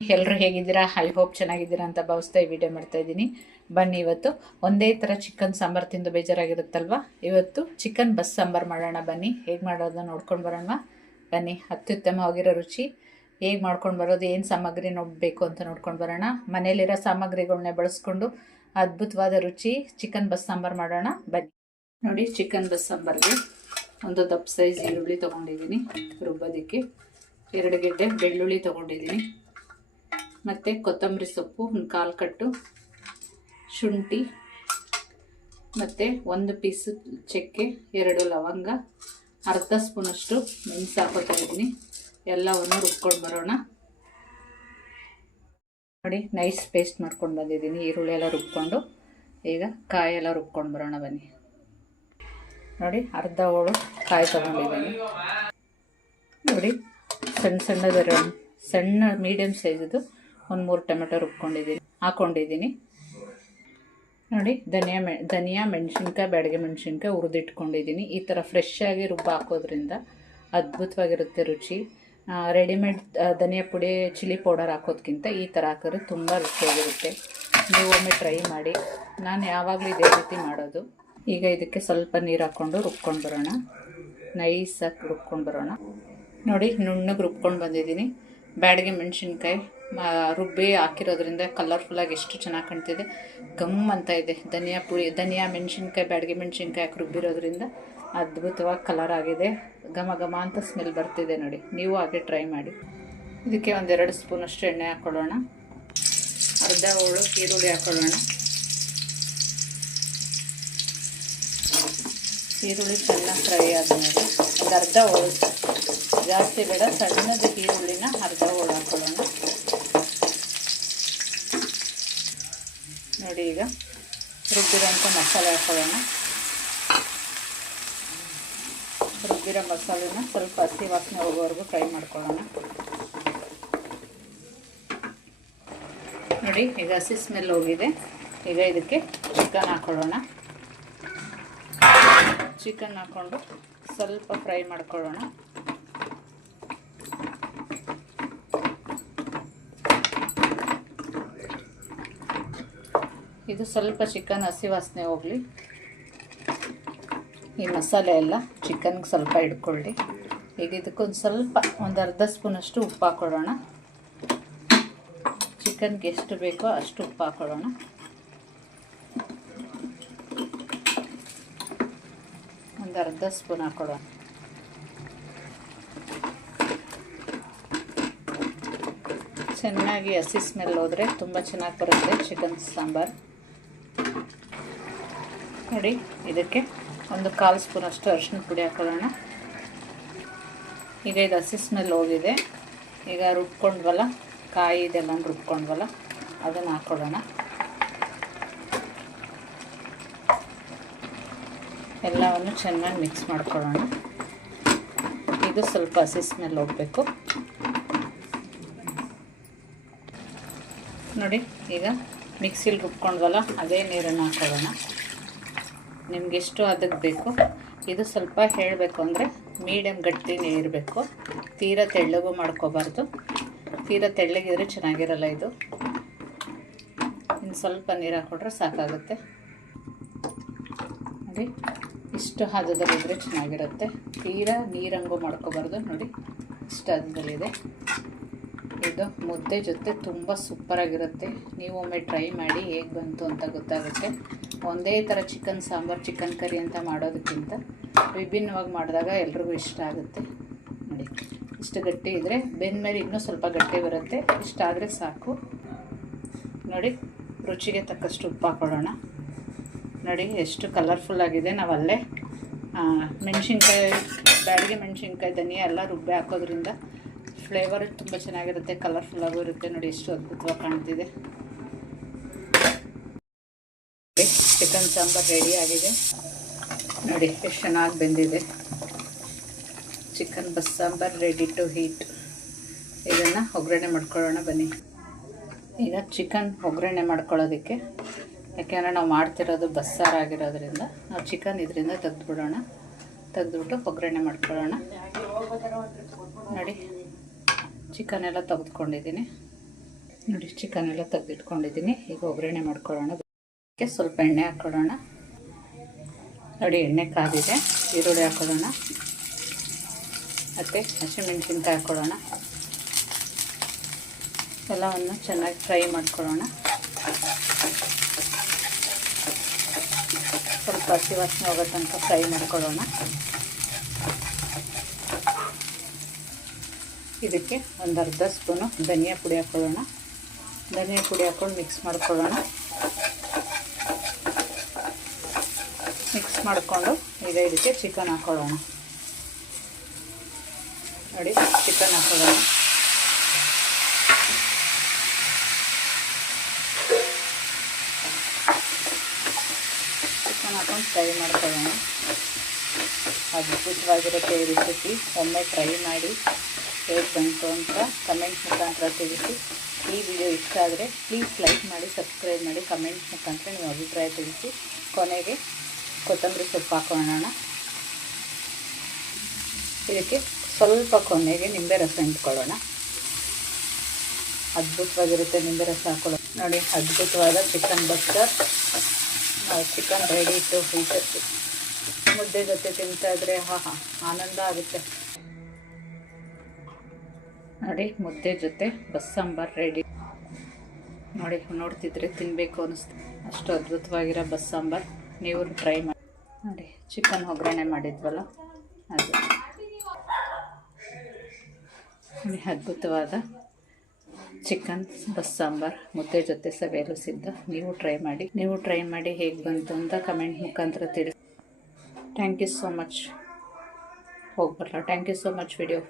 ಎಲ್ಲರೂ ಹೇಗಿದ್ದೀರಾ? I hope ಚೆನ್ನಾಗಿದ್ದೀರಾ ಅಂತ ಭಾವಿಸ್ತಾ ಈ ವಿಡಿಯೋ ಮಾಡ್ತಾ ಇದ್ದೀನಿ. ಬನ್ನಿ, ಇವತ್ತು ಒಂದೇ ಥರ ಚಿಕನ್ ಸಾಂಬಾರು ತಿಂದು ಬೇಜಾರಾಗಿರುತ್ತಲ್ವ. ಇವತ್ತು ಚಿಕನ್ ಬಸ್ ಸಾಂಬಾರು ಮಾಡೋಣ. ಬನ್ನಿ, ಹೇಗೆ ಮಾಡೋದನ್ನ ನೋಡ್ಕೊಂಡು ಬರೋಣ. ಬನ್ನಿ, ಅತ್ಯುತ್ತಮವಾಗಿರೋ ರುಚಿ ಹೇಗೆ ಮಾಡ್ಕೊಂಡು ಬರೋದು, ಏನು ಸಾಮಗ್ರಿ ನೋಡಬೇಕು ಅಂತ ನೋಡ್ಕೊಂಡು ಬರೋಣ. ಮನೇಲಿರೋ ಸಾಮಗ್ರಿಗಳನ್ನೇ ಬಳಸ್ಕೊಂಡು ಅದ್ಭುತವಾದ ರುಚಿ ಚಿಕನ್ ಬಸ್ ಸಾಂಬಾರು ಮಾಡೋಣ. ಬನ್ನಿ ನೋಡಿ, ಚಿಕನ್ ಬಸ್ ಸಾಂಬಾರಿಗೆ ಒಂದು ದಪ್ಪ ಸೈಜ್ ಈರುಳ್ಳಿ ತೊಗೊಂಡಿದ್ದೀನಿ, ರುಬ್ಬೋದಕ್ಕೆ 2 ಗೆಡ್ಡೆ ಬೆಳ್ಳುಳ್ಳಿ ತೊಗೊಂಡಿದ್ದೀನಿ, ಮತ್ತು ಕೊತ್ತಂಬರಿ ಸೊಪ್ಪು ಒಂದು 1/4 ಕಟ್ಟು, ಶುಂಠಿ ಮತ್ತು 1 ಪೀಸು ಚಕ್ಕೆ, 2 ಲವಂಗ, ಅರ್ಧ ಸ್ಪೂನಷ್ಟು ಮೆಣಸು ಹಾಕೋತಾ ಇದ್ದೀನಿ. ಎಲ್ಲವನ್ನು ರುಬ್ಕೊಂಡು ಬರೋಣ. ನೋಡಿ, ನೈಸ್ ಪೇಸ್ಟ್ ಮಾಡ್ಕೊಂಡು ಬಂದಿದ್ದೀನಿ. ಈರುಳ್ಳಿ ಎಲ್ಲ ರುಬ್ಕೊಂಡು ಈಗ ಕಾಯೆಲ್ಲ ರುಬ್ಕೊಂಡು ಬರೋಣ. ಬನ್ನಿ ನೋಡಿ, ಅರ್ಧ ಹೋಳು ಕಾಯಿ ತೊಗೊಂಡಿದ್ದೀನಿ. ನೋಡಿ, ಸಣ್ಣ ಮೀಡಿಯಮ್ ಸೈಜದು ಒಂದು 3 ಟೊಮೆಟೊ ಹಾಕ್ಕೊಂಡಿದ್ದೀನಿ. ನೋಡಿ, ಧನಿಯಾ ಮೆಣಸಿನ್ಕಾಯಿ, ಬ್ಯಾಡಗೆ ಮೆಣಸಿನ್ಕಾಯಿ ಹುರಿದಿಟ್ಕೊಂಡಿದ್ದೀನಿ. ಈ ಥರ ಫ್ರೆಶ್ ಆಗಿ ಹಾಕೋದ್ರಿಂದ ಅದ್ಭುತವಾಗಿರುತ್ತೆ ರುಚಿ. ರೆಡಿಮೇಡ್ ಧನಿಯಾ ಪುಡಿ, ಚಿಲ್ಲಿ ಪೌಡರ್ ಹಾಕೋದ್ಕಿಂತ ಈ ಥರ ಹಾಕಿದ್ರೆ ತುಂಬ ರುಚಿಯಾಗಿರುತ್ತೆ. ನೀವು ಒಮ್ಮೆ ಟ್ರೈ ಮಾಡಿ. ನಾನು ಯಾವಾಗಲೂ ಇದೇ ರೀತಿ ಮಾಡೋದು. ಈಗ ಇದಕ್ಕೆ ಸ್ವಲ್ಪ ನೀರು ಹಾಕ್ಕೊಂಡು ರುಬ್ಕೊಂಡು ಬರೋಣ. ನೈಸಾಗಿ ರುಬ್ಕೊಂಡು ಬರೋಣ. ನೋಡಿ, ನುಣ್ಣಗೆ ರುಬ್ಕೊಂಡು ಬಂದಿದ್ದೀನಿ. ಬ್ಯಾಡಗೆ ಮೆಣಸಿನ್ಕಾಯಿ ರುಬ್ಬಿ ಹಾಕಿರೋದ್ರಿಂದ ಕಲರ್ಫುಲ್ಲಾಗಿ ಎಷ್ಟು ಚೆನ್ನಾಗಿ ಕಾಣ್ತಿದೆ, ಗಮ್ ಅಂತ ಇದೆ. ಧನಿಯಾ ಮೆಣಸಿನ್ಕಾಯಿ, ಬ್ಯಾಡಗೆ ಮೆಣಸಿನ್ಕಾಯಿ ಹಾಕಿ ರುಬ್ಬಿರೋದ್ರಿಂದ ಅದ್ಭುತವಾಗಿ ಕಲರ್ ಆಗಿದೆ. ಘಮ ಘಮ ಅಂತ ಸ್ಮೆಲ್ ಬರ್ತಿದೆ. ನೋಡಿ, ನೀವು ಹಾಗೆ ಟ್ರೈ ಮಾಡಿ. ಇದಕ್ಕೆ 1-2 ಸ್ಪೂನಷ್ಟು ಎಣ್ಣೆ ಹಾಕ್ಕೊಳ್ಳೋಣ. ಅರ್ಧ ಹೋಳು ಈರುಳ್ಳಿ ಹಾಕ್ಕೊಳ್ಳೋಣ. ಈರುಳ್ಳಿ ಚೆನ್ನಾಗಿ ಫ್ರೈ ಆದಮೇಲೆ ಒಂದು ಅರ್ಧ ಹೋಳು, ಜಾಸ್ತಿ ಬೇಡ, ಸಣ್ಣದ ಈರುಳ್ಳಿನ ಅರ್ಧ ಹೋಳು ಹಾಕ್ಕೊಳ್ಳೋಣ. ನೋಡಿ, ಈಗ ರುಬ್ಬಿರೋಂಥ ಮಸಾಲೆ ಹಾಕ್ಕೊಳ್ಳೋಣ. ರುಬ್ಬಿರೋ ಮಸಾಲೆನ ಸ್ವಲ್ಪ ಹಸಿ ವಾಸನೆ ಹೋಗೋವರೆಗೂ ಫ್ರೈ ಮಾಡ್ಕೊಳ್ಳೋಣ. ನೋಡಿ, ಈಗ ಹಸಿ ಸ್ಮೆಲ್ ಹೋಗಿದೆ. ಈಗ ಇದಕ್ಕೆ ಚಿಕನ್ ಹಾಕ್ಕೊಳ್ಳೋಣ. ಚಿಕನ್ ಹಾಕ್ಕೊಂಡು ಸ್ವಲ್ಪ ಫ್ರೈ ಮಾಡ್ಕೊಳ್ಳೋಣ. ಇದು ಸ್ವಲ್ಪ ಚಿಕನ್ ಹಸಿ ವಾಸನೆ ಹೋಗಲಿ. ಈ ಮಸಾಲೆ ಎಲ್ಲ ಚಿಕನ್ಗೆ ಸ್ವಲ್ಪ ಇಟ್ಕೊಳ್ಳಿ. ಈಗ ಇದಕ್ಕೊಂದು ಸ್ವಲ್ಪ ಒಂದು ಅರ್ಧ ಸ್ಪೂನಷ್ಟು ಉಪ್ಪು ಹಾಕ್ಕೊಳ್ಳೋಣ. ಚಿಕನ್ಗೆ ಎಷ್ಟು ಬೇಕೋ ಅಷ್ಟು ಉಪ್ಪು ಹಾಕ್ಕೊಳ್ಳೋಣ. ಒಂದು ಅರ್ಧ ಸ್ಪೂನ್ ಹಾಕ್ಕೊಳ್ಳೋಣ. ಚೆನ್ನಾಗಿ ಹಸಿ ಸ್ಮೆಲ್ ಹೋದರೆ ತುಂಬ ಚೆನ್ನಾಗಿ ಬರುತ್ತೆ ಚಿಕನ್ ಸಾಂಬಾರು. ನೋಡಿ, ಇದಕ್ಕೆ ಒಂದು 1/4 ಸ್ಪೂನಷ್ಟು ಅರಿಶಿನ ಪುಡಿ ಹಾಕೊಳ್ಳೋಣ. ಈಗ ಇದು ಹಸಿ ಸ್ಮೆಲ್ ಹೋಗಿದೆ. ಈಗ ರುಬ್ಕೊಂಡ್ವಲ್ಲ ಕಾಯಿ, ಇದೆಲ್ಲ ರುಬ್ಕೊಂಡ್ವಲ್ಲ ಅದನ್ನು ಹಾಕ್ಕೊಳ್ಳೋಣ. ಎಲ್ಲವನ್ನು ಚೆನ್ನಾಗಿ ಮಿಕ್ಸ್ ಮಾಡ್ಕೊಳ್ಳೋಣ. ಇದು ಸ್ವಲ್ಪ ಹಸಿ ಸ್ಮೆಲ್ ಹೋಗಬೇಕು. ನೋಡಿ, ಈಗ ಮಿಕ್ಸಿಲಿ ರುಬ್ಕೊಂಡ್ವಲ್ಲ ಅದೇ ನೀರನ್ನು ಹಾಕ್ಕೊಳ್ಳೋಣ. ನಿಮ್ಗೆ ಎಷ್ಟು ಅದಕ್ಕೆ ಬೇಕು. ಇದು ಸ್ವಲ್ಪ ಹೇಳಬೇಕು ಅಂದರೆ ಮೀಡಿಯಮ್ ಗಟ್ಟಿನೇ ಇರಬೇಕು. ತೀರಾ ತೆಳ್ಳಗೂ ಮಾಡ್ಕೋಬಾರ್ದು. ತೀರಾ ತೆಳ್ಳಗಿದ್ರೆ ಚೆನ್ನಾಗಿರಲ್ಲ ಇದು. ಇನ್ನು ಸ್ವಲ್ಪ ನೀರು ಹಾಕ್ಕೊಂಡ್ರೆ ಸಾಕಾಗುತ್ತೆ. ನೋಡಿ, ಇಷ್ಟು ಹದದಲ್ಲಿದ್ದರೆ ಚೆನ್ನಾಗಿರುತ್ತೆ. ತೀರಾ ನೀರಂಗೂ ಮಾಡ್ಕೋಬಾರ್ದು. ನೋಡಿ, ಇಷ್ಟು ಹದದಲ್ಲಿದೆ. ಇದು ಮುದ್ದೆ ಜೊತೆ ತುಂಬ ಸೂಪರಾಗಿರುತ್ತೆ. ನೀವು ಒಮ್ಮೆ ಟ್ರೈ ಮಾಡಿ, ಹೇಗೆ ಬಂತು ಅಂತ ಗೊತ್ತಾಗುತ್ತೆ. ಒಂದೇ ಥರ ಚಿಕನ್ ಸಾಂಬಾರು, ಚಿಕನ್ ಕರಿ ಅಂತ ಮಾಡೋದಕ್ಕಿಂತ ವಿಭಿನ್ನವಾಗಿ ಮಾಡಿದಾಗ ಎಲ್ರಿಗೂ ಇಷ್ಟ ಆಗುತ್ತೆ. ನೋಡಿ, ಇಷ್ಟು ಗಟ್ಟಿ ಇದ್ದರೆ ಬೆಂದಮೇಲೆ ಇನ್ನೂ ಸ್ವಲ್ಪ ಗಟ್ಟಿ ಬರುತ್ತೆ. ಇಷ್ಟಾದರೆ ಸಾಕು. ನೋಡಿ, ರುಚಿಗೆ ತಕ್ಕಷ್ಟು ಉಪ್ಪು ಹಾಕ್ಕೊಳ್ಳೋಣ. ನೋಡಿ, ಎಷ್ಟು ಕಲರ್ಫುಲ್ಲಾಗಿದೆ. ನಾವಲ್ಲೇ ಮೆಣಸಿನ್ಕಾಯಿ, ಬ್ಯಾಡಗೆ ಮೆಣಸಿನ್ಕಾಯಿ, ಧನಿಯಾ ಎಲ್ಲ ರುಬ್ಬಿ ಹಾಕೋದ್ರಿಂದ ಫ್ಲೇವರ್ ತುಂಬ ಚೆನ್ನಾಗಿರುತ್ತೆ, ಕಲರ್ಫುಲ್ಲಾಗೂ ಇರುತ್ತೆ. ನೋಡಿ, ಎಷ್ಟು ಅದ್ಭುತವಾಗಿ ಕಾಣ್ತಿದೆ. ಚಿಕನ್ ಸಾಂಬಾರು ರೆಡಿ ಆಗಿದೆ. ನೋಡಿ, ಎಷ್ಟು ಚೆನ್ನಾಗಿ ಬೆಂದಿದೆ. ಚಿಕನ್ ಬಸ್ ಸಾಂಬಾರು ರೆಡಿ ಟು ಹೀಟ್. ಇದನ್ನು ಒಗ್ಗರಣೆ ಮಾಡ್ಕೊಳ್ಳೋಣ. ಬನ್ನಿ, ಈಗ ಚಿಕನ್ ಒಗ್ಗರಣೆ ಮಾಡ್ಕೊಳ್ಳೋದಕ್ಕೆ, ಯಾಕೆಂದರೆ ನಾವು ಮಾಡ್ತಿರೋದು ಬಸ್ಸಾರು ಆಗಿರೋದ್ರಿಂದ ನಾವು ಚಿಕನ್ ಇದರಿಂದ ತೆಗೆದುಬಿಡೋಣ. ತೆಗೆದುಬಿಟ್ಟು ಒಗ್ಗರಣೆ ಮಾಡ್ಕೊಳ್ಳೋಣ. ನೋಡಿ, ಚಿಕನ್ ಎಲ್ಲ ತೆಗೆದುಕೊಂಡಿದ್ದೀನಿ. ನೋಡಿ ಚಿಕನ್ ಎಲ್ಲ ತೆಗೆದಿಟ್ಕೊಂಡಿದ್ದೀನಿ. ಈಗ ಒಗ್ಗರಣೆ ಮಾಡ್ಕೊಳ್ಳೋಣ. ಅದಕ್ಕೆ ಸ್ವಲ್ಪ ಎಣ್ಣೆ ಹಾಕ್ಕೊಳ್ಳೋಣ. ನೋಡಿ ಎಣ್ಣೆ ಕಾದಿದೆ. ಈರುಳ್ಳಿ ಹಾಕ್ಕೊಳ್ಳೋಣ ಮತ್ತು ಹಸಿಮೆಣಸಿನ್ಕಾಯಿ ಹಾಕ್ಕೊಳ್ಳೋಣ. ಎಲ್ಲವನ್ನು ಚೆನ್ನಾಗಿ ಫ್ರೈ ಮಾಡ್ಕೊಳ್ಳೋಣ. ಸ್ವಲ್ಪ ಹಸಿ ವಾಸನೆ ಹೋಗೋ ತನಕ ಫ್ರೈ ಮಾಡ್ಕೊಳ್ಳೋಣ. ಇದಕ್ಕೆ ಒಂದು ಅರ್ಧ ಸ್ಪೂನು ಧನಿಯಾ ಪುಡಿ ಹಾಕ್ಕೊಳ್ಳೋಣ. ಧನಿಯಾ ಪುಡಿ ಹಾಕ್ಕೊಂಡು ಮಿಕ್ಸ್ ಮಾಡ್ಕೊಳ್ಳೋಣ. ಮಿಕ್ಸ್ ಮಾಡಿಕೊಂಡು ಈಗ ಇದಕ್ಕೆ ಚಿಕನ್ ಹಾಕ್ಕೊಳ್ಳೋಣ. ನೋಡಿ ಚಿಕನ್ ಹಾಕ್ಕೊಳ್ಳೋಣ. ಚಿಕನ್ ಹಾಕೊಂಡು ಫ್ರೈ ಮಾಡ್ಕೊಳ್ಳೋಣ. ಅದ್ಭುತವಾಗಿರುತ್ತೆ ಈ ರೆಸಿಪಿ. ಒಮ್ಮೆ ಟ್ರೈ ಮಾಡಿ ಹೇಗೆ ಬಂತು ಅಂತ ಕಮೆಂಟ್ ಮುಖಾಂತರ ತಿಳಿಸಿ. ಈ ವಿಡಿಯೋ ಇಷ್ಟ ಆದರೆ ಪ್ಲೀಸ್ ಲೈಕ್ ಮಾಡಿ, ಸಬ್ಸ್ಕ್ರೈಬ್ ಮಾಡಿ, ಕಮೆಂಟ್ ಮುಖಾಂತರ ನೀವು ಅಭಿಪ್ರಾಯ ತಿಳಿಸಿ. ಕೊನೆಗೆ ಕೊತ್ತಂಬರಿ ಸೊಪ್ಪು ಹಾಕೋಣ. ಇದಕ್ಕೆ ಸ್ವಲ್ಪ ಕೊನೆಗೆ ನಿಂಬೆ ರಸ ಹಿಂಡ್ಕೊಳ್ಳೋಣ. ಅದ್ಭುತವಾಗಿರುತ್ತೆ ನಿಂಬೆ ರಸ ಹಾಕೊಳ್ಳೋಣ. ನೋಡಿ ಅದ್ಭುತವಾದ ಚಿಕನ್ ಬಸ್ಟರ್ ಚಿಕನ್ ರೆಡಿ ಟು ಈಟ್. ಮುದ್ದೆ ಜೊತೆ ತಿಂತಾಯಿದ್ರೆ ಆನಂದ ಆಗುತ್ತೆ. ನೋಡಿ ಮುದ್ದೆ ಜೊತೆ ಬಸ್ಸಾಂಬಾರು ರೆಡಿ. ನೋಡಿ ನೋಡ್ತಿದ್ರೆ ತಿನ್ನಬೇಕು ಅನ್ನಿಸ್ತು. ಅಷ್ಟು ಅದ್ಭುತವಾಗಿರೋ ಬಸ್ಸಾಂಬಾರು ನೀವು ಟ್ರೈ ಮಾಡಿ. ನೋಡಿ ಚಿಕನ್ ಒಗ್ಗರಣೆ ಮಾಡಿದ್ವಲ್ಲ ಅದು. ನೋಡಿ ಅದ್ಭುತವಾದ ಚಿಕನ್ ಬಸ್ಸಾಂಬಾರು ಮುದ್ದೆ ಜೊತೆ ಸವಿಯಲು ಸಿದ್ಧ. ನೀವು ಟ್ರೈ ಮಾಡಿ ಹೇಗೆ ಬಂತು ಅಂತ ಕಮೆಂಟ್ ಮುಖಾಂತರ ತಿಳಿಸಿ. Thank you so much. Thank you so much. Video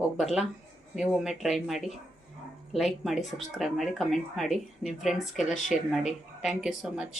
ಹೋಗ್ಬರಲ್ಲ. ನೀವು ಒಮ್ಮೆ ಟ್ರೈ ಮಾಡಿ, ಲೈಕ್ ಮಾಡಿ, ಸಬ್ಸ್ಕ್ರೈಬ್ ಮಾಡಿ, ಕಮೆಂಟ್ ಮಾಡಿ, ನಿಮ್ಮ ಫ್ರೆಂಡ್ಸ್ಗೆಲ್ಲ ಶೇರ್ ಮಾಡಿ. Thank you so much.